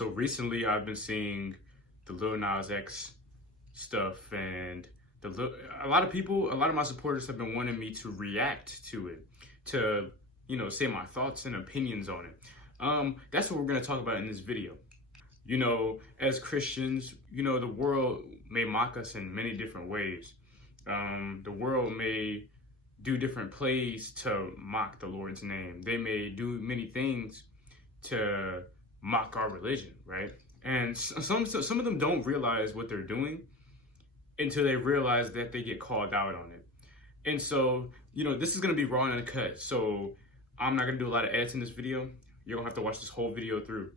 So recently I've been seeing the Lil NAS X stuff, and a lot of people, a lot of my supporters have been wanting me to react to it, to, say my thoughts and opinions on it. That's what we're going to talk about in this video. As Christians, the world may mock us in many different ways. The world may do different plays to mock the Lord's name. They may do many things to mock our religion, right? And some of them don't realize what they're doing until they realize that they get called out on it. And so, this is going to be raw and uncut. So I'm not going to do a lot of edits in this video. You're going to have to watch this whole video through.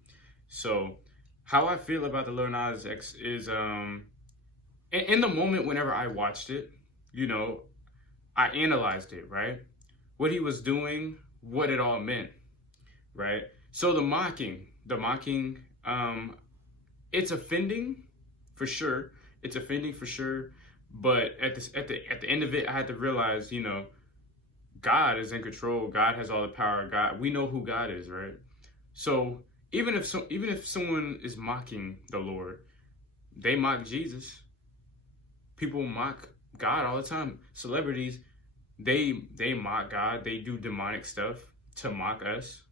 So how I feel about the Lil NAS X is, in the moment whenever I watched it, I analyzed it, right? What he was doing, what it all meant, right? So the mocking, it's offending for sure. It's offending for sure. But at the end of it, I had to realize, God is in control. God has all the power. God, we know who God is, right? So even if someone is mocking the Lord, they mock Jesus. People mock God all the time. Celebrities, they mock God. They do demonic stuff to mock us,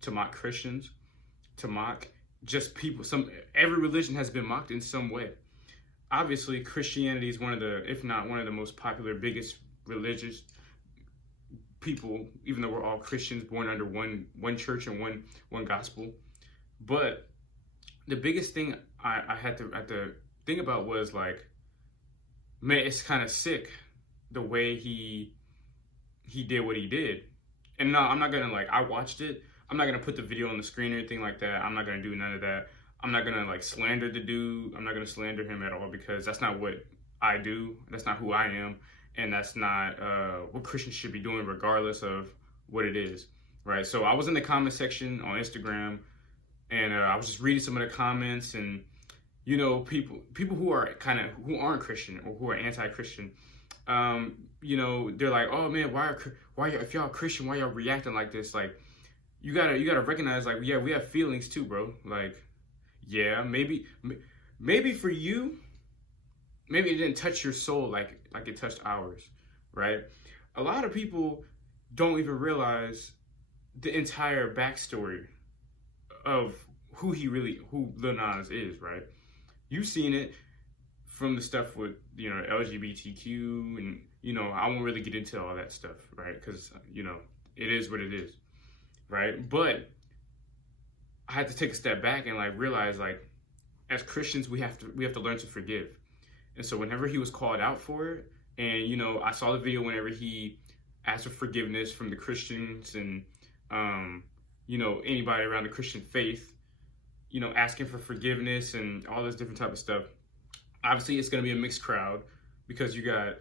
to mock Christians, to mock just people. Every religion has been mocked in some way. Obviously, Christianity is one of the, if not one of the most popular, biggest religious people, even though we're all Christians born under one church and one gospel. But the biggest thing I had to think about was like, man, it's kind of sick the way he did what he did. And no, I'm not gonna I watched it. I'm not gonna put the video on the screen or anything like that. I'm not gonna do none of that. I'm not gonna slander the dude. I'm not gonna slander him at all, because that's not what I do. That's not who I am. And that's not what Christians should be doing, regardless of what it is, right? So I was in the comment section on Instagram, and I was just reading some of the comments, and people who aren't Christian or who are anti-Christian, they're like, oh man, why if y'all Christian, why y'all reacting like this? Like, you gotta recognize, yeah, we have feelings too, bro. Like, yeah, maybe for you, maybe it didn't touch your soul like it touched ours, right? A lot of people don't even realize the entire backstory of who Lil Nas is, right? You've seen it from the stuff with, LGBTQ, and, I won't really get into all that stuff, right? Because, it is what it is, right? But I had to take a step back and realize, as Christians, we have to learn to forgive. And so whenever he was called out for it, and, I saw the video whenever he asked for forgiveness from the Christians and, anybody around the Christian faith, asking for forgiveness and all this different type of stuff. Obviously, it's going to be a mixed crowd, because you got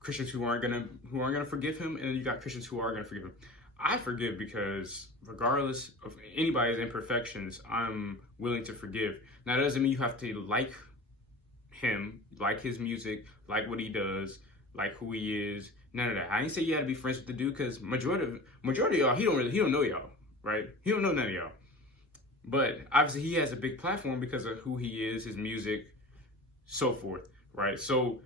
Christians who aren't gonna forgive him, and then you got Christians who are gonna forgive him. I forgive because regardless of anybody's imperfections, I'm willing to forgive. Now, that doesn't mean you have to like him, like his music, like what he does, like who he is. None of that. I ain't say you had to be friends with the dude, because majority of y'all, he don't know y'all, right? He don't know none of y'all. But obviously he has a big platform because of who he is, his music, so forth, right? So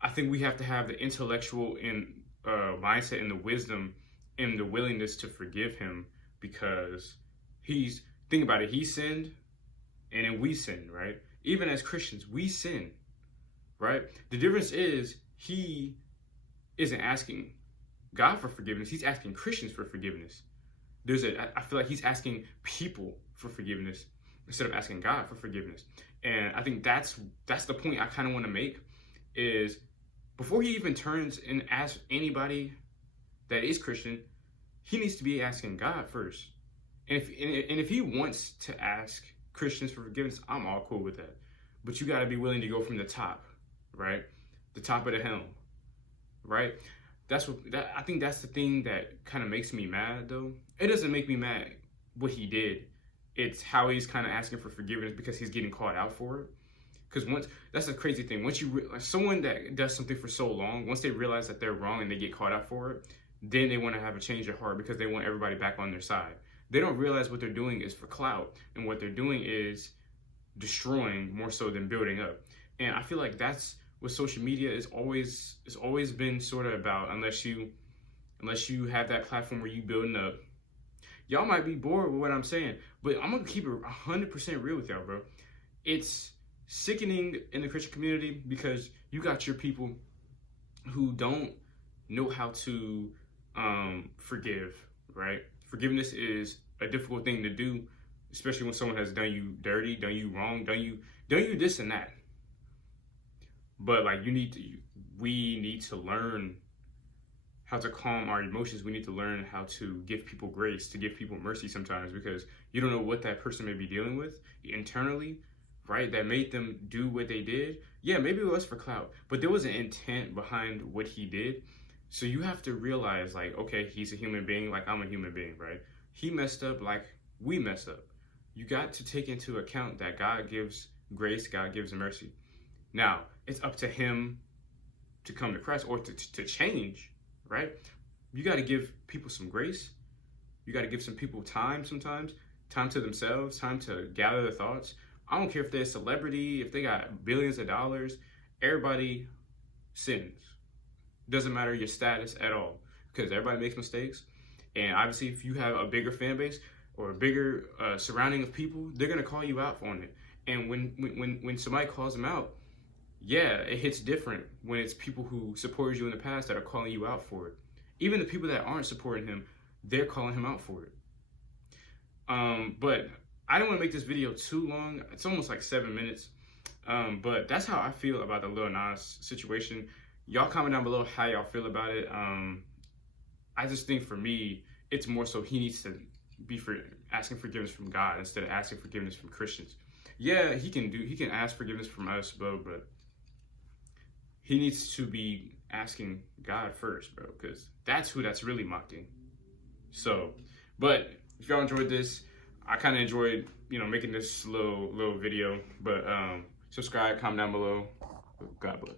I think we have to have the intellectual and mindset and the wisdom and the willingness to forgive him, because think about it, he sinned, and then we sinned, right? Even as Christians, we sin, right? The difference is he isn't asking God for forgiveness. He's asking Christians for forgiveness. I feel like he's asking people for forgiveness instead of asking God for forgiveness. And I think that's the point I kind of want to make, is before he even turns and asks anybody that is Christian, he needs to be asking God first. And if he wants to ask Christians for forgiveness, I'm all cool with that. But you got to be willing to go from the top, right? The top of the helm, right? I think that's the thing that kind of makes me mad, though. It doesn't make me mad what he did. It's how he's kind of asking for forgiveness because he's getting called out for it. Because that's the crazy thing. Once someone that does something for so long, once they realize that they're wrong and they get caught out for it, then they want to have a change of heart because they want everybody back on their side. They don't realize what they're doing is for clout, and what they're doing is destroying more so than building up. And I feel like that's what social media is always been sort of about, unless you have that platform where you building up. Y'all might be bored with what I'm saying, but I'm gonna keep it 100% real with y'all, bro. It's sickening in the Christian community because you got your people who don't know how to forgive, right? Forgiveness is a difficult thing to do, especially when someone has done you dirty, done you wrong, done you this and that. But like we need to learn how to calm our emotions. We need to learn how to give people grace, to give people mercy sometimes, because you don't know what that person may be dealing with internally, right? That made them do what they did. Yeah, maybe it was for clout, but there was an intent behind what he did. So you have to realize, like, okay, he's a human being, like I'm a human being, right? He messed up like we messed up. You got to take into account that God gives grace, God gives mercy. Now, it's up to him to come to Christ or to change, right? You got to give people some grace. You got to give some people time sometimes, time to themselves, time to gather their thoughts. I don't care if they're a celebrity, if they got billions of dollars, everybody sins. Doesn't matter your status at all, because everybody makes mistakes. And obviously, if you have a bigger fan base or a bigger surrounding of people, they're gonna call you out on it. And when somebody calls them out, yeah, it hits different when it's people who supported you in the past that are calling you out for it. Even the people that aren't supporting him, they're calling him out for it. But I don't want to make this video too long. It's almost like 7 minutes. But that's how I feel about the Lil Nas situation. Y'all comment down below how y'all feel about it. I just think for me, it's more so he needs to be asking forgiveness from God instead of asking forgiveness from Christians. Yeah, he can ask forgiveness from us, bro, but he needs to be asking God first, bro, because that's who that's really mocking. So, but if y'all enjoyed this, I kind of enjoyed, making this little video. But subscribe, comment down below. God bless.